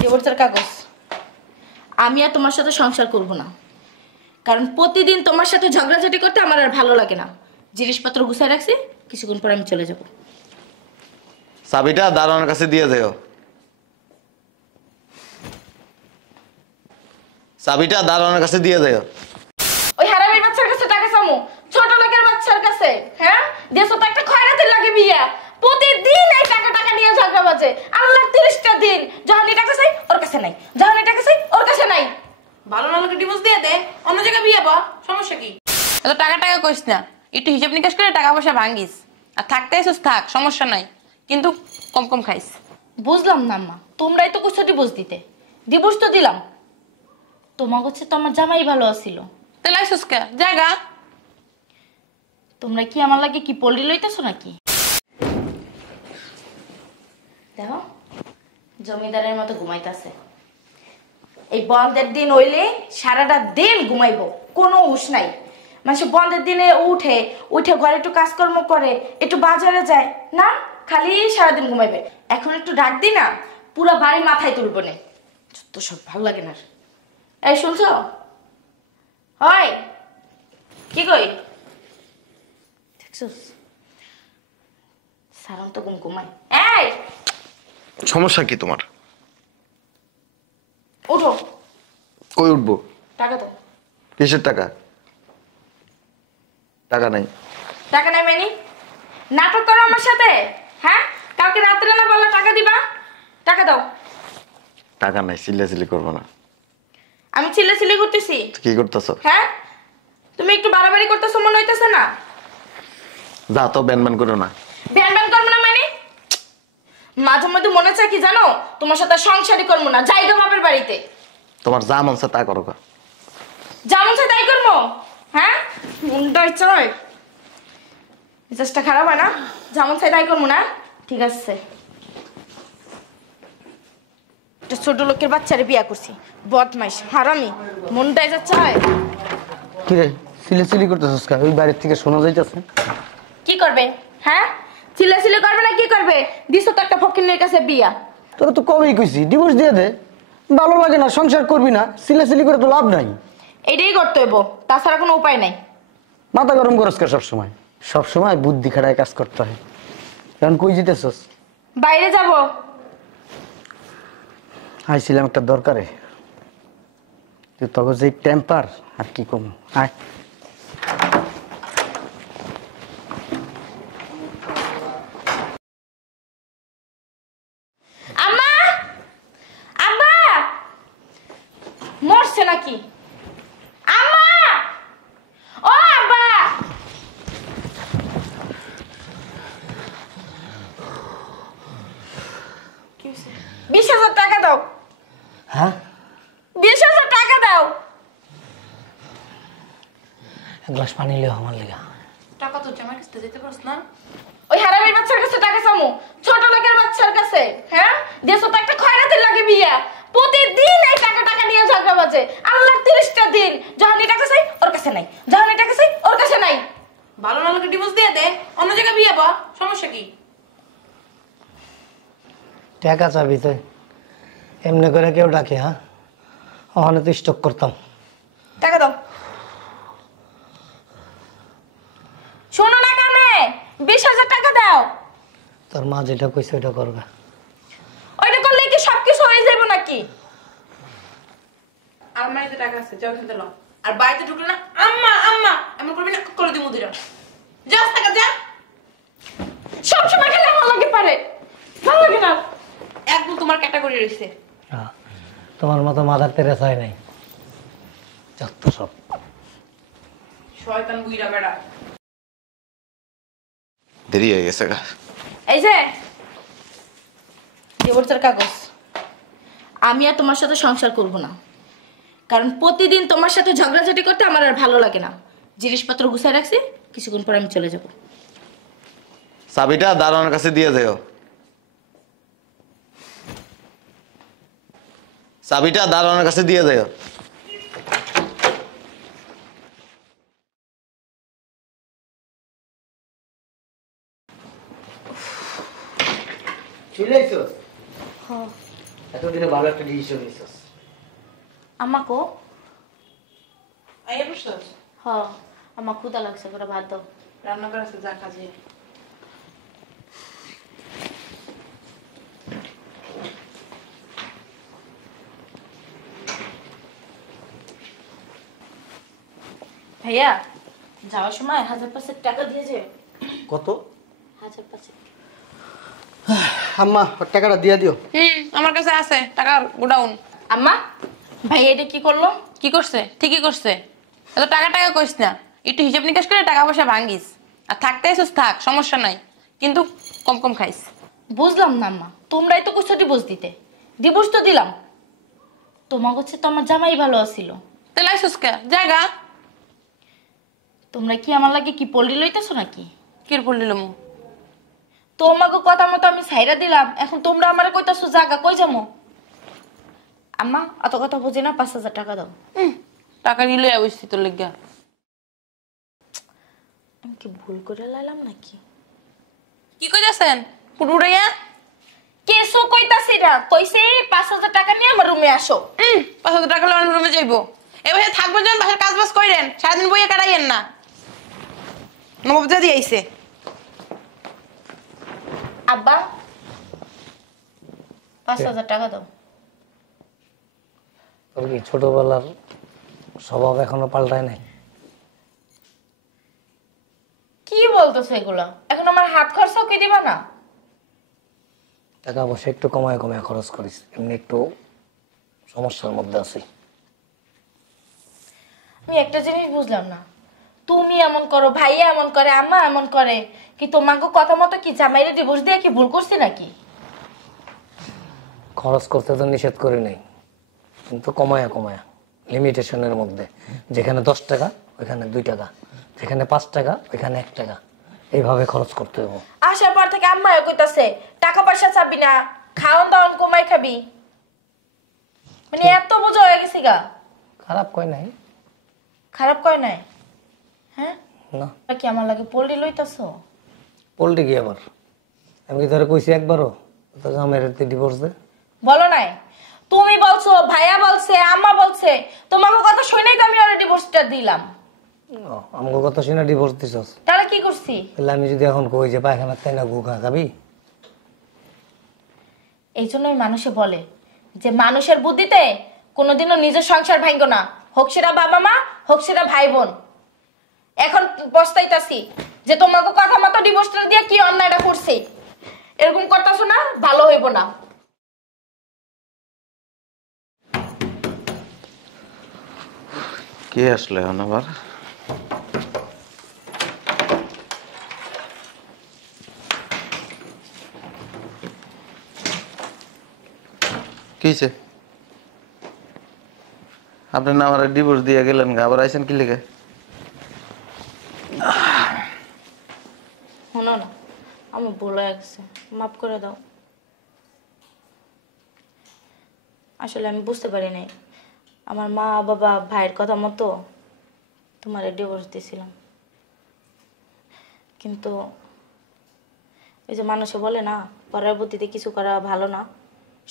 ডিভোর্সের কাগজ। আমি আর তোমার সাথে সংসার করব না, কারণ প্রতিদিন তোমার সাথে ঝগড়াঝাটি করতে আমার আর ভালো লাগে না। জিনিসপত্র গুছায় রাখছি, কিছুক্ষণ পর আমি চলে যাব। চাবিটা দারোয়ানের কাছে দিয়ে যাও। চাবিটা দারোয়ানের কাছে দিয়ে যাও। ওই হারামির বাচ্চার কাছে টাকা চামু, ছোট লোকের বাচ্চার কাছে। হ্যাঁ, দেশো তো একটা খয়রাতের লাগে বিয়া, প্রতিদিন এই টাকা টাকা নিয়ে ঝগড়া বাজে। আল্লাহ 30টা দিন যখন এই টাকা চাই ওর কাছে নাই, যখন এই টাকা চাই ওর কাছে নাই। ভালো না লোকে ডিভোর্স দিয়ে দে, অন্য জায়গায় বিয়ে বা সমস্যা কি? এত টাকা টাকা কইস না, একটু হিসাব নিকাশ করে টাকা পয়সা ভাঙ্গিস। আর থাকতে এসেছিস থাক, সমস্যা নাই, কিন্তু কম কম খাইস। বুঝলাম না আম্মা, তোমরাই তো কিছু ডিভোর্স দিতে, ডিভোর্স তো দিলাম। তোমার কাছে তো আমার জামাই ভালো আছিল। তাহলে আইসুস কে জায়গা? তোমরা কি আমার লাগে কি পল্লি লইতেছো নাকি? দেখো জমিদারের মতো ঘুমাইতেছে। এই বন্ধের দিন হইলে সারাটা দিন ঘুমাইবো, কোনো হুঁশ নাই। মানুষ বন্ধের দিনে উঠে উঠে ঘরে একটু কাজকর্ম করে, একটু বাজারে যায় না, খালি সারাদিন ঘুমাইবে। এখন একটু ডাক দি না, পুরো বাড়ি মাথায় তুলবো না। তো সব ভালো লাগে না। এই শুনছো? হয় কি কই দেখছো? সারান তো ঘুমায়। এই সমস্যা কি তোমার? উঠো। কই উঠবো? টাকা দাও। কিসের টাকা? টাকা নাই। টাকা নাই মানে নাটক করো আমার সাথে? হ্যাঁ, কালকে রাত্রে না বললা টাকা দিবা, টাকা দাও। টাকা নাই, চিল্লাচিল্লি করবো না। আমি চিল্লাচিল্লি করতেছি? কি করতেছ? হ্যাঁ, তুমি একটু বাড়াবাড়ি করতেছো মনে হইতেছে না? যা তো ব্যান করো না। ব্যান ব্যান করবো না মানে? মাঝে মধ্যে মনে চায় কি জানো, তোমার সাথে সংসারই করবো না, যাইগো বাপের বাড়িতে। তোমার যা মন চায় তা করো। যেমন চাই তাই করবো? হ্যাঁ, মনটাই চায়, মেজাজটা খারাপ হয় না? যেমন চাই তাই করবো না? ঠিক আছে, একটা ছোট লোকের বাচ্চারে বিয়া করছি, বদমাইশ হারামি, মনটাই যা চায়। কি রে সিলি করতেছস কা? ওই বাড়ির থেকে শোনা যাইতেছে। কি করবে? হ্যাঁ, চিল্লাচিল্লি করবে না কি করবে? দিছো তো একটা ফকিনের কাছে বিয়া। তোরা তো কবেই কইছি ডিভোর্স দিয়ে দে, ভালো লাগে না, সংসার করবি না, সিলি করে তো লাভ নাই। এটাই করতে হইব, তাছাড়া কোনো উপায় নাই। মাথা গরম করস কা সবসময়? সবসময় বুদ্ধি খাটায় কাজ করতে হয়। কারণ কই যেতেছস? বাইরে যাব। আইছিলাম একটা দরকারে, তুই তখন যে টেম্পার আর কি কম। আয় আম্মা, আব্বা মরছে নাকি? আম্মা, ও আব্বা, 20,000 টাকা দাও। হ্যাঁ, 20,000 টাকা দাও। এক গ্লাস পানি লিও আমার লেগা। টাকা তো জমা কিস্তি দিতে পারছ না? ওই হারামির বাচ্চার কাছে টাকা চামু, ছোট লোকের বাচ্চার কাছে। হ্যাঁ, দেশো তো একটা খয়রাতের লাগে বিয়া, প্রতিদিন এই টাকা টাকা নিয়ে ঝগড়া বাজে। আল্লাহ 30টা দিন যখন এই টাকা চাই ওর কাছে নাই, যখন এই টাকা চাই ওর কাছে নাই। ভালো না লোকে ডিভোর্স দিয়ে দে, অন্য জায়গায় বিয়ে বা সমস্যা কি? টাকা চাবি তো এমনি করে কেউ ডাকে? হ্যাঁ, ওখানে তো স্টক করতাম। টাকা দাও। শোনো না কানে, 20,000 টাকা দাও। তোর মা যেটা কইছে ওইটা করবে। ওইটা করলে কি সবকিছু হয়ে যাবে নাকি? আলমারিতে টাকা আছে, যাও খেতে নাও। আর বাড়িতে ঢুকলে না আম্মা আম্মা এমন করবি না, করে দিই মুদিরা। যা টাকা যা। সব সময় খেলে আমার লাগে পারে, ভালো লাগে না। একদম তোমার ক্যাটাগরি রয়েছে। হ্যাঁ, তোমার মতো মাদার তেরেসা হয় নাই, যত সব শয়তান বুইরা বেড়া। দেরি হয়ে গেছে গা। এই যে ডিভোর্সের কাগজ। আমি আর তোমার সাথে সংসার করব না, কারণ প্রতিদিন তোমার সাথে ঝগড়াঝাটি করতে আমার আর ভালো লাগে না। জিনিসপত্র গুছায় রাখছি, কিছুক্ষণ পর আমি চলে যাব। চাবিটা দারোয়ানের কাছে দিয়ে যাও। চাবিটা দারোয়ানের কাছে দিয়ে যাও। চলে আইছো? হ্যাঁ, এখন দিনে ভালো একটা ডিসিশন নিছিস। আমাকো আইয়া বসছ হ আমার ক্ষুধা লাগছে, করে ভাত দাও। রান্না করে আছে, যা কাজে। ভাইয়া যাওয়ার সময় 1000 টাকা দিয়ে যে। কত? 1000। আম্মা টাকাটা দিয়ে দিও। আমার কাছে আছে টাকার গোডাউন। আম্মা ভাই এটা কি করলো? কি করছে? ঠিকই করছে। এত টাকা টাকা কইস না, একটু হিসাব নিকাশ করে টাকা পয়সা ভাঙ্গিস। আর থাকতে এসেছিস থাক, সমস্যা নাই, কিন্তু কম কম খাইস। বুঝলাম না আম্মা, তোমরাই তো কিছু ডিভোর্স দিতে, ডিভোর্স তো দিলাম। তোমার হচ্ছে তো আমার জামাই ভালো আছিল। তাহলে আইসুস কে জায়গা? তোমরা কি আমার লাগে কি পল্লি লইতেছো নাকি? কির পড়লিল মু? তোমাকে কথা মতো আমি ছাইরা দিলাম, এখন তোমরা আমারে কইতাছো জায়গা কই যামো? আম্মা অত কথা বুঝি না, 5000 টাকা দাও। টাকা নিলে অবশ্যই তোর লেগা। আমি কি ভুল করে লাইলাম নাকি? কি কইতাছেন পুরুড়াইয়া? কেসো কইতাছি না, কইছে 5000 টাকা নিয়ে আমার রুমে আসো। 5,000 টাকা লোন রুমে যাইবো। এবার থাকবো যেন বাসার কাজ বাজ কইরেন, সারাদিন বইয়ে কাটাইয়েন না। নবাব জাদি আইছে। আব্বা 5000 টাকা দাও। তোর কি ছোটবেলার স্বভাব এখনো পাল্টায় নাই? কি বলতেছো এগুলা? এখন আমার হাত খরচাও কি দিবা না? টাকা পয়সা একটু কমায় কমায় খরচ করিস, এমনি একটু সমস্যার মধ্যে আছি। আমি একটা জিনিস বুঝলাম না, তুমি এমন করো, ভাইয়া এমন করে, আম্মা এমন করে, কি তোমাকে কথা মতো কি জামাইরে ডিভোর্স দিয়ে কি ভুল করছি নাকি? খরচ করতে তো নিষেধ করি নাই, কিন্তু কমায়া কমায়া লিমিটেশনের মধ্যে। যেখানে 10 টাকা ওইখানে 2 টাকা, যেখানে 5 টাকা ওইখানে 1 টাকা, এইভাবে খরচ করতে হবে। আসার পর থেকে আম্মা কইতাছে টাকা পয়সা চাবি না, খাওয়ান দাওয়ান কমাই খাবি, মানে এত বোঝা হয়ে গেছি গা। খারাপ কয় নাই। খারাপ কয় নাই? হ্যাঁ না কি আমার লাগে পল্লি লইতাছো? পোল্ট্রি কি আবার? আমি কি ধরে কইছি একবারও তো জামাইয়ের ডিভোর্স দে? বলো নাই, তুমি বলছো, ভাইয়া বলছে, আম্মা বলছে, তোমাকে কথা শুনেই তো আমি ওর ডিভোর্সটা দিলাম। আমাকে কথা শুনে ডিভোর্স দিছস? তাহলে কি করছি? তাহলে আমি যদি এখন কই যে পায়খানা তাই না গু খা খাবি? এই জন্যই মানুষে বলে যে মানুষের বুদ্ধিতে কোনোদিনও নিজের সংসার ভাঙবো না, হোক সেটা বাবা মা, হোক সেটা ভাই বোন। এখন পস্তাইতাছি যে তোমাকে কথা মতো ডিভোর্সটা দিয়ে কি অন্যায়টা করছি। এরকম করতেছো না, ভালো হইব না। কে আসলে এখন আবার? কি হয়েছে? আপনি না আমার ডিভোর্স দিয়ে গেলেন, আবার আইসেন কি লিখে? শোনো না, আমার ভুল হয়ে গেছে, মাফ করে দাও। আসলে আমি বুঝতে পারি নাই, আমার মা বাবা ভাইয়ের কথা মতো তোমার ডিভোর্স দিয়েছিলাম। কিন্তু ওই যে মানুষে বলে না, পরের বুদ্ধিতে কিছু করা ভালো না,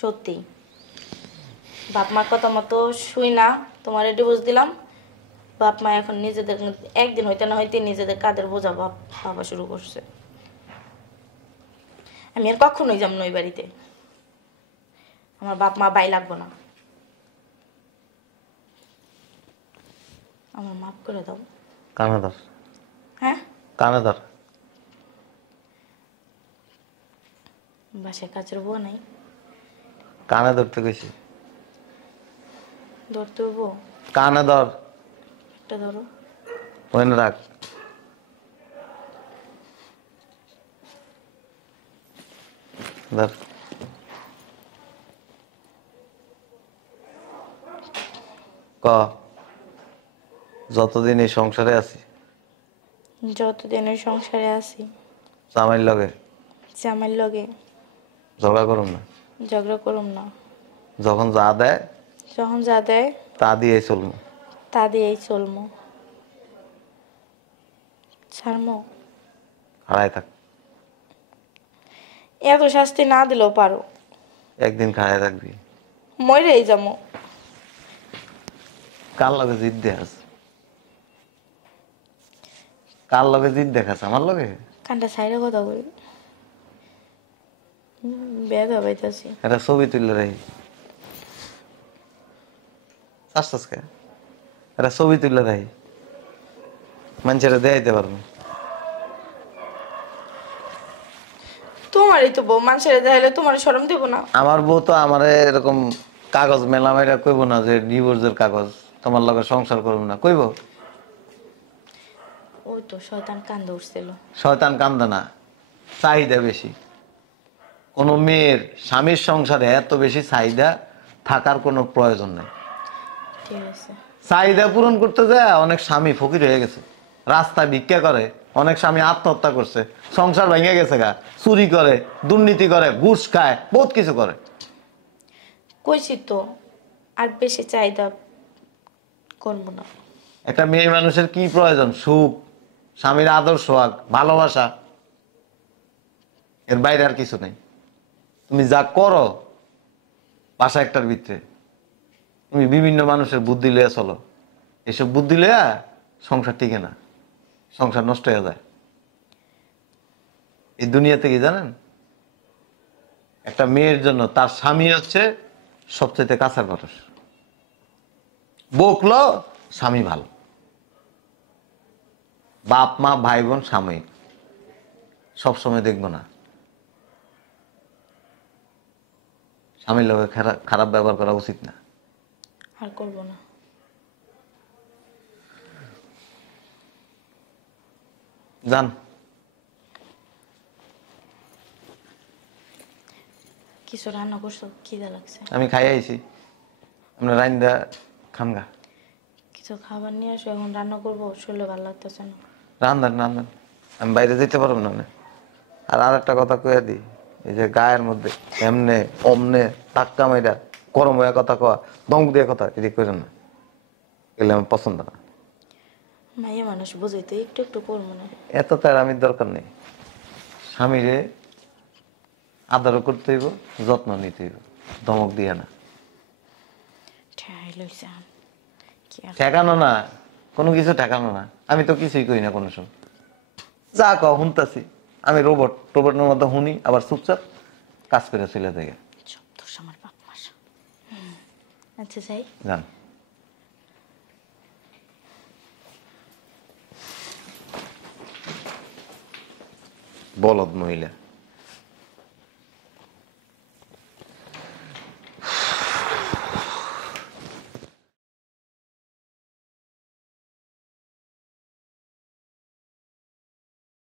সত্যি বাপ মার কথা মতো শুই না তোমার ডিভোর্স দিলাম। বাপ মা এখন নিজেদের একদিন হইতে না হইতে নিজেদের কাঁধের বোঝা ভাবা শুরু করছে। আমি আর কখনোই যাব না ওই বাড়িতে, আমার বাপ মা বাই লাগবো না। আমার মাফ করে দাও। কানাদার হ্যাঁ কানাদার বাসায় কাজের বউ নাই? কানে ধরতে গেছি। ধরতে হবো? কানে ধর, একটা ধরো। ওখানে রাখ। ধর। ক যতদিন এই সংসারে আছি, যতদিন ওই সংসারে আছি, জামাইর লগে জামাইর লগে ঝগড়া করুম না, ঝগড়া করুম না, যখন যা দেয় যখন যা দেয় তা দিয়ে চলবো, তা দিয়েই চলমো, ছাড়মো। খাড়ায় থাক। এত শাস্তি না দিলেও পারো। একদিন খাড়ায় থাকবি। মরেই যাবো। কার লগে জিদ দেখাস? কার লগে জিদ দেখাস? আমার লগে? কানটা সাইডে কথা বলি, বেদ হবাইতাছি। এটা ছবি তুলে রাখি। আসতেছ কে? এটা ছবি তুলে রাখি, মানুষেরা দেখাইতে পারবো। তোমারই তো বউ, মানুষের দেখাইলে তোমার শরম দেবো না? আমার বউ তো আমার এরকম কাগজ মেলামেলা কইব না যে ডিভোর্সের কাগজ, তোমার লগে সংসার করবো না কইব। ওই তো শয়তান কান্দে উঠছিল। শয়তান কান্দে না, চাহিদা বেশি। কোন মেয়ের স্বামীর সংসারে এত বেশি চাহিদা থাকার কোনো প্রয়োজন নেই। ঠিক আছে। চাহিদা পূরণ করতে যায় অনেক স্বামী ফকির হয়ে গেছে, রাস্তায় ভিক্ষা করে, অনেক স্বামী আত্মহত্যা করছে, সংসার ভেঙে গেছে গা, চুরি করে, দুর্নীতি করে, ঘুষ খায়, বহুত কিছু করে। কইছি তো আর বেশি চাহিদা করবো না। একটা মেয়ে মানুষের কি প্রয়োজন? সুখ, স্বামীর আদর সোহাগ, ভালোবাসা, এর বাইরে আর কিছু নেই। তুমি যা করো বাসা একটার ভিতরে, তুমি বিভিন্ন মানুষের বুদ্ধি লইয়া চলো, এসব বুদ্ধি লইয়া সংসার টিকে না, সংসার নষ্ট হয়ে যায়। এই দুনিয়াতে কি জানেন, একটা মেয়ের জন্য তার স্বামী হচ্ছে সবচেয়ে কাছের মানুষ। বকলো স্বামী ভালো, বাপ মা ভাই বোন সাময়িক, সবসময় দেখবো না। স্বামীর লোকে খারাপ ব্যবহার করা উচিত না। আর করবো না। জান, কিছু রান্না করছো? খিদা লাগছে। আমি খাই আইছি, আমরা রাইন্দা খানগা। কিছু খাবার নিয়ে আসো, এখন রান্না করবো, শরীরে ভালো লাগতেছে না। রান্ধান রান্ধান, আমি বাইরে যেতে পারবো না। আর একটা কথা কয়ে দিই, এই যে গায়ের মধ্যে এমনে অমনে টাক্কা মাইরা গরম হয়ে কথা কওয়া, দম দিয়ে কথা, এদিক করে না, এগুলো আমার পছন্দ না। মাইয়া মানুষ বুঝই তো, একটু একটু করবো না। এত তার আমি দরকার নেই। স্বামীরে আদরও করতে হইব, যত্ন নিতে হইব, ধমক দিয়ে না। ঠেহাই লইছে কি আর। ঠেকানো না, কোনো কিছু ঠেকানো না। আমি তো কিছুই করি না কোনো সময়, যা কও শুনতাছি। আমি রোবটের মধ্যে শুনি, আবার চুপচাপ কাজ করে চলে থেকে। সব দোষ আমার বাপ মার। আচ্ছা যাই। জান, বলদ মহিলা।